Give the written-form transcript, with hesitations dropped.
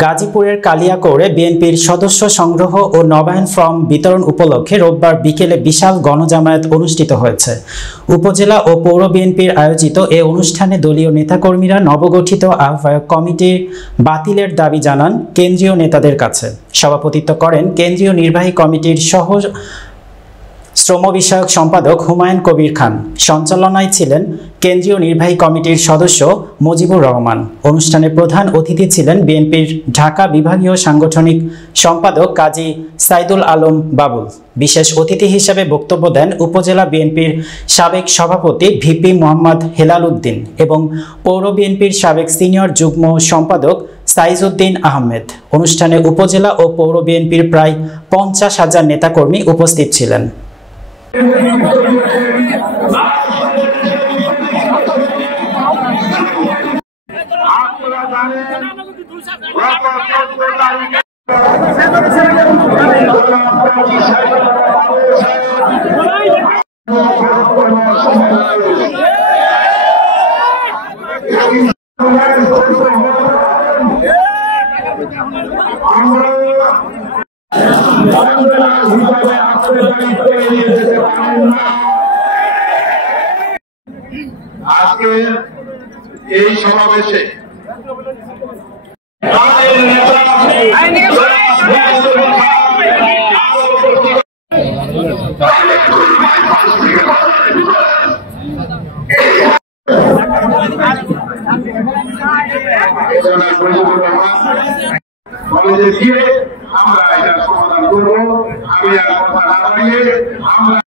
গাজীপুরের কালিয়াকৈরে বিএনপির সদস্য সংগ্রহ ও নবায়ন ফর্ম বিতরণ উপলক্ষে রোববার বিকেলে বিশাল গণজামায়াত অনুষ্ঠিত হয়েছে। উপজেলা ও পৌর বিএনপির আয়োজিত এ অনুষ্ঠানে দলীয় নেতাকর্মীরা নবগঠিত আহ্বায়ক কমিটি বাতিলের দাবি জানান কেন্দ্রীয় নেতাদের কাছে। সভাপতিত্ব করেন কেন্দ্রীয় নির্বাহী কমিটির সহ শ্রম বিষয়ক সম্পাদক হুমায়ুন কবির খান। সঞ্চালনায় ছিলেন কেন্দ্রীয় নির্বাহী কমিটির সদস্য মুজিবুর রহমান। অনুষ্ঠানে প্রধান অতিথি ছিলেন বিএনপির ঢাকা বিভাগীয় সাংগঠনিক সম্পাদক কাজী সাইদুল আলম বাবুল। বিশেষ অতিথি হিসেবে বক্তব্য দেন উপজেলা বিএনপির সাবেক সভাপতি ভিপি মোহাম্মদ হেলাল উদ্দিন এবং পৌর বিএনপির সাবেক সিনিয়র যুগ্ম সম্পাদক সাইজউদ্দিন আহমেদ। অনুষ্ঠানে উপজেলা ও পৌর বিএনপির প্রায় 50,000 নেতাকর্মী উপস্থিত ছিলেন। আজকে এই সমাবেশে আমরা এটা সমাধান করবো। আমি আর কথা না বাড়িয়ে আমরা